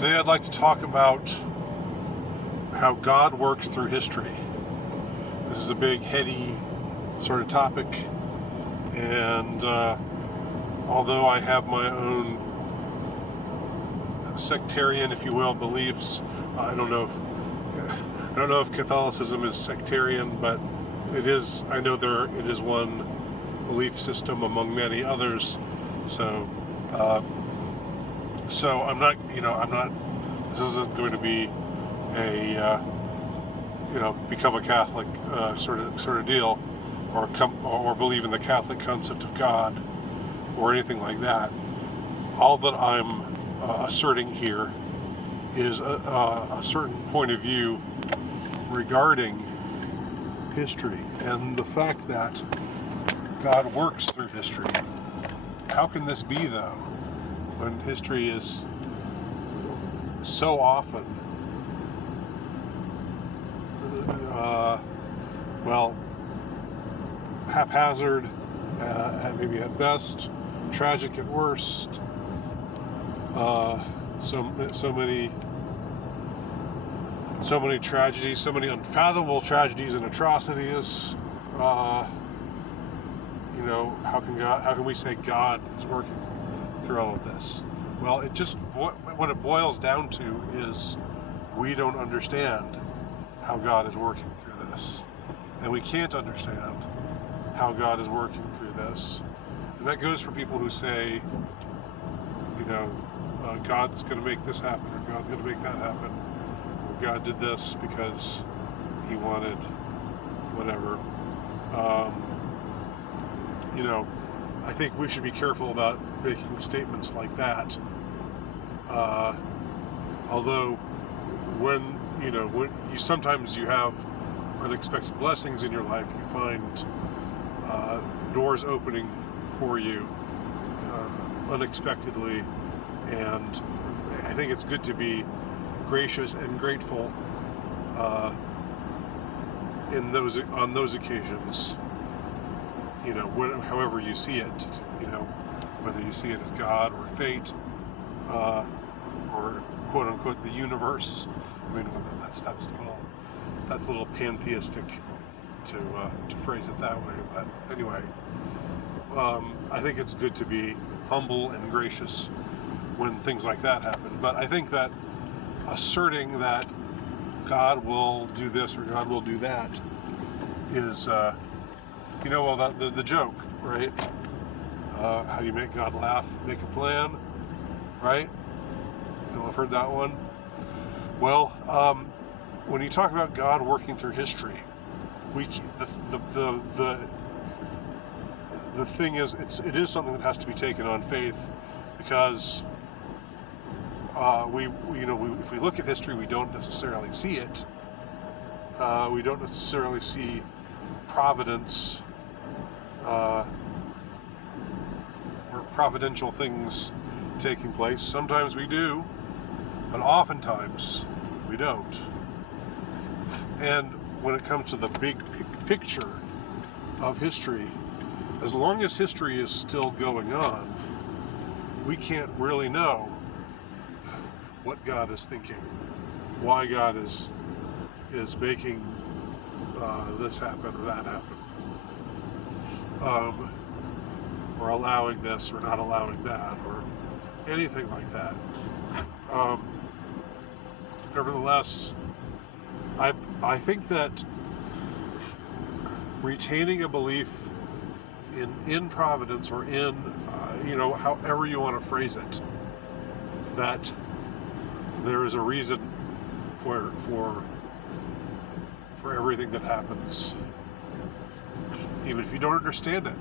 Today I'd like to talk about how God works through history. This is a big, heady sort of topic, and although I have my own sectarian, if you will, beliefs, I don't know if Catholicism is sectarian, but it is. I know it is one belief system among many others. So I'm not. This isn't going to be a become a Catholic sort of deal, or believe in the Catholic concept of God, or anything like that. All that I'm asserting here is a certain point of view regarding history and the fact that God works through history. How can this be, though, when history is so often haphazard, maybe at best, tragic at worst, so many tragedies, so many unfathomable tragedies and atrocities. How can we say God is working through all of this? Well, what it boils down to is we don't understand how God is working through this, and we can't understand how God is working through this. And that goes for people who say, God's going to make this happen, or God's going to make that happen, or God did this because He wanted whatever. I think we should be careful about making statements like that. Although, when sometimes you have unexpected blessings in your life, you find doors opening for you unexpectedly, and I think it's good to be gracious and grateful on those occasions. However you see it, whether you see it as God or fate, or quote unquote the universe. I mean, that's a little pantheistic to phrase it that way. But anyway, I think it's good to be humble and gracious when things like that happen. But I think that asserting that God will do this or God will do that is, the joke, right? How do you make God laugh? Make a plan, right? You'll have heard that one. Well, when you talk about God working through history, the thing is, it is something that has to be taken on faith, because if we look at history, we don't necessarily see it. We don't necessarily see providence or providential things taking place. Sometimes we do, but oftentimes we don't. And when it comes to the big picture of history, as long as history is still going on, we can't really know what God is thinking, why God is making this happen or that happen, or allowing this or not allowing that, or anything like that. Nevertheless, I think that retaining a belief in providence, or in however you want to phrase it, that there is a reason for everything that happens, even if you don't understand it.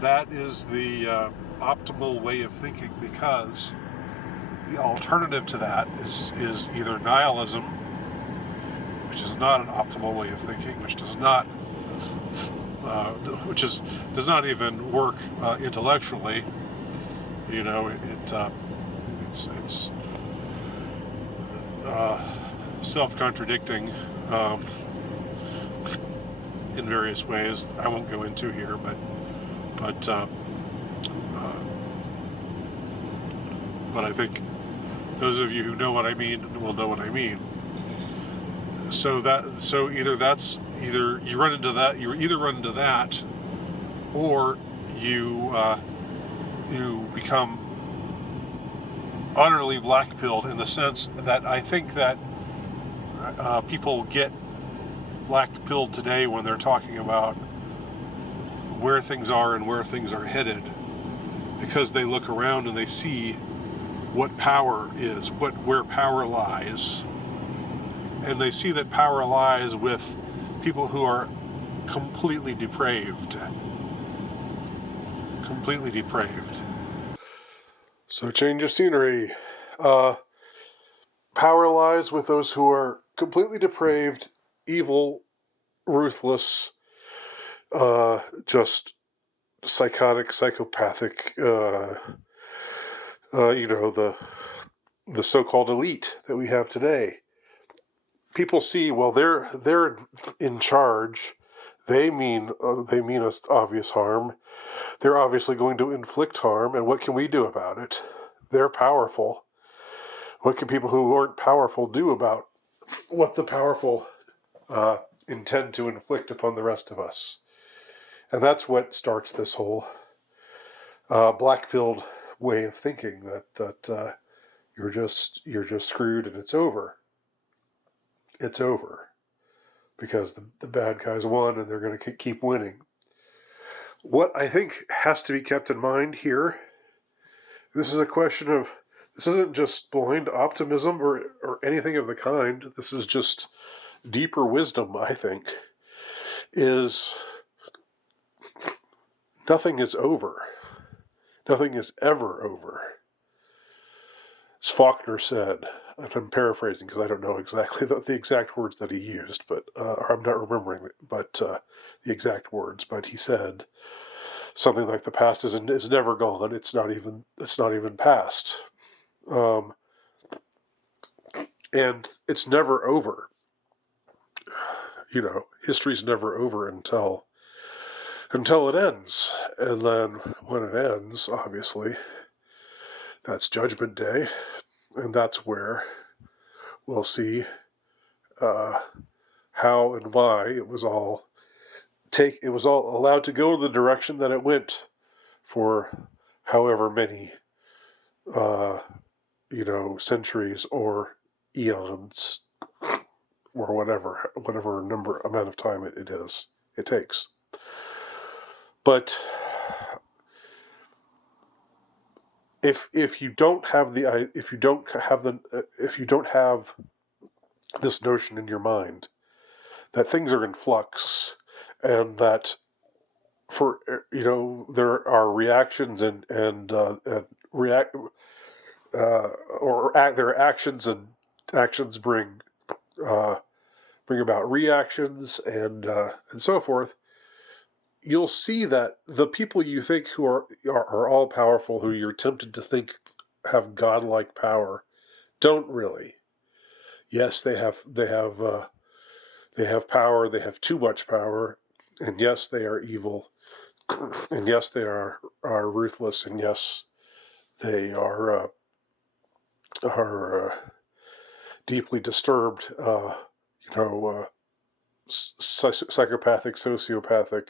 That is the optimal way of thinking, because the alternative to that is either nihilism, which is not an optimal way of thinking, which does not even work intellectually. It's self-contradicting in various ways I won't go into here, but I think Those of you who know what I mean will know what I mean. So either you run into that, or you become utterly black-pilled, in the sense that I think that people get black-pilled today when they're talking about where things are and where things are headed, because they look around and they see what power is, where power lies, and they see that power lies with people who are completely depraved. So, change of scenery. Power lies with those who are completely depraved, evil, ruthless, just psychotic, psychopathic, the so-called elite that we have today. People see, well, they're in charge. They mean us obvious harm. They're obviously going to inflict harm, and what can we do about it? They're powerful. What can people who aren't powerful do about what the powerful intend to inflict upon the rest of us? And that's what starts this whole black-pilled way of thinking, that you're just screwed and it's over. It's over because the bad guys won and they're going to keep winning. What I think has to be kept in mind here, this is a question of, this isn't just blind optimism or anything of the kind. This is just deeper wisdom, I think, is nothing is over. Nothing is ever over. As Faulkner said, and I'm paraphrasing because I don't know exactly the exact words that he used, but I'm not remembering, but the exact words. But he said something like, "The past is never gone. It's not even past, and it's never over. History's never over until it ends, and then when it ends, obviously, that's Judgment Day, and that's where we'll see how and why it was all allowed to go in the direction that it went for however many centuries or eons or whatever amount of time it takes. But if you don't have this notion in your mind that things are in flux, and that there are reactions there are actions, and actions bring about reactions, and so forth, you'll see that the people you think who are all powerful, who you're tempted to think have godlike power, don't really. Yes, they have power. They have too much power, and yes, they are evil, and yes, they are ruthless, and yes, they are deeply disturbed, psychopathic, sociopathic,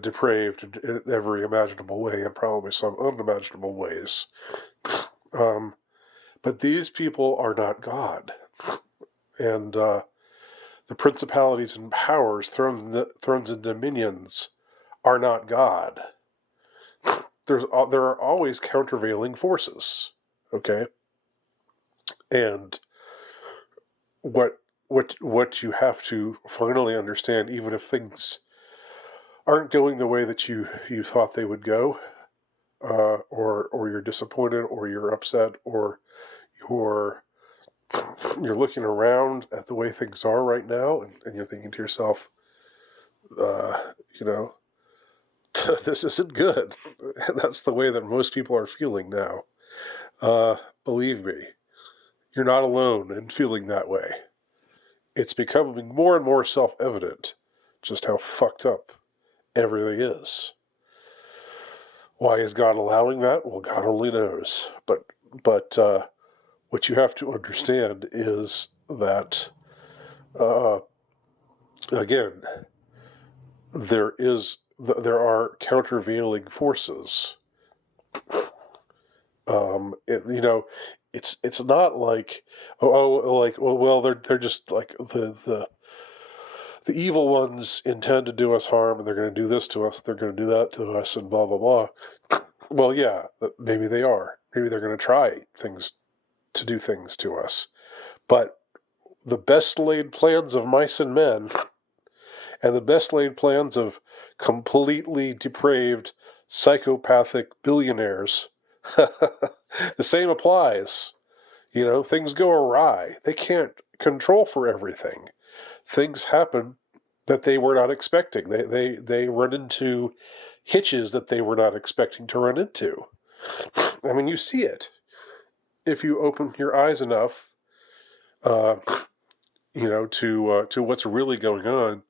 depraved in every imaginable way, and probably some unimaginable ways. But these people are not God, and the principalities and powers, thrones and dominions, are not God. There are always countervailing forces, okay? And what you have to finally understand, even if things aren't going the way that you thought they would go, or you're disappointed, or you're upset, or you're looking around at the way things are right now, and you're thinking to yourself, this isn't good. And that's the way that most people are feeling now. Believe me, you're not alone in feeling that way. It's becoming more and more self-evident just how fucked up everything is. Why is God allowing that? Well, God only knows. But But what you have to understand is that, uh, again, there are countervailing forces. You know, it's not like, like, well, they're just like the evil ones intend to do us harm, and they're going to do this to us, they're going to do that to us, and blah blah blah. Well, yeah, maybe they are. Maybe they're going to try things to do things to us. But the best laid plans of mice and men, and the best laid plans of completely depraved, psychopathic billionaires, the same applies. You know, things go awry. They can't control for everything. Things happen that they were not expecting. They run into hitches that they were not expecting to run into. I mean, you see it if you open your eyes enough, uh, to what's really going on,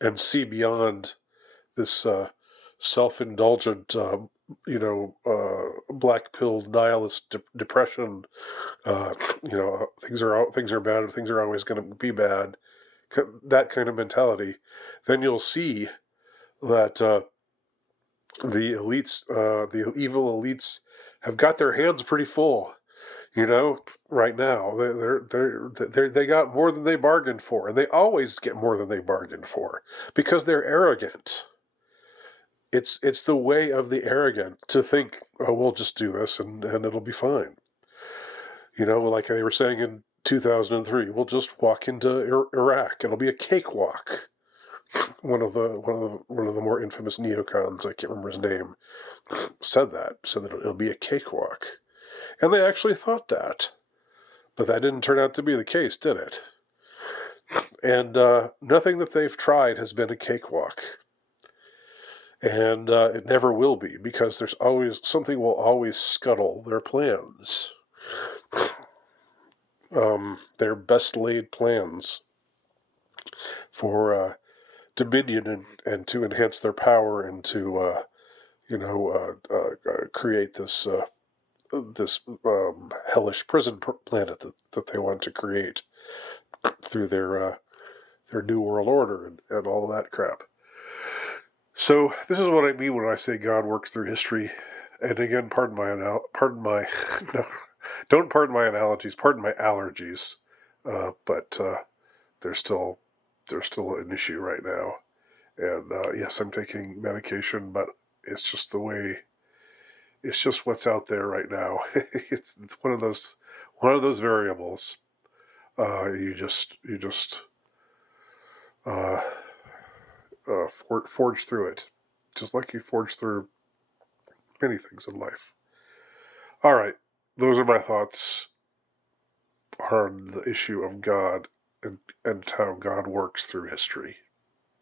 and see beyond this self-indulgent, black pill nihilist depression. Uh, things are bad, and things are always going to be bad. That kind of mentality. Then you'll see that the evil elites, have got their hands pretty full. Right now they got more than they bargained for, and they always get more than they bargained for because they're arrogant. It's the way of the arrogant to think, oh, we'll just do this and it'll be fine. Like they were saying in 2003, we'll just walk into Iraq. It'll be a cakewalk. One of the more infamous neocons, I can't remember his name, said that it'll be a cakewalk. And they actually thought that. But that didn't turn out to be the case, did it? And nothing that they've tried has been a cakewalk. And it never will be, because something will always scuttle their plans. Their best laid plans for dominion and to enhance their power and to create this hellish prison planet that they want to create through their new world order and all of that crap. So this is what I mean when I say God works through history. And again, pardon my no, don't pardon my analogies, pardon my allergies. But they're still an issue right now. And yes, I'm taking medication, but it's just the way. It's just what's out there right now. It's one of those variables. You just uh, forge through it, just like you forge through many things in life. All right, those are my thoughts on the issue of God and how God works through history.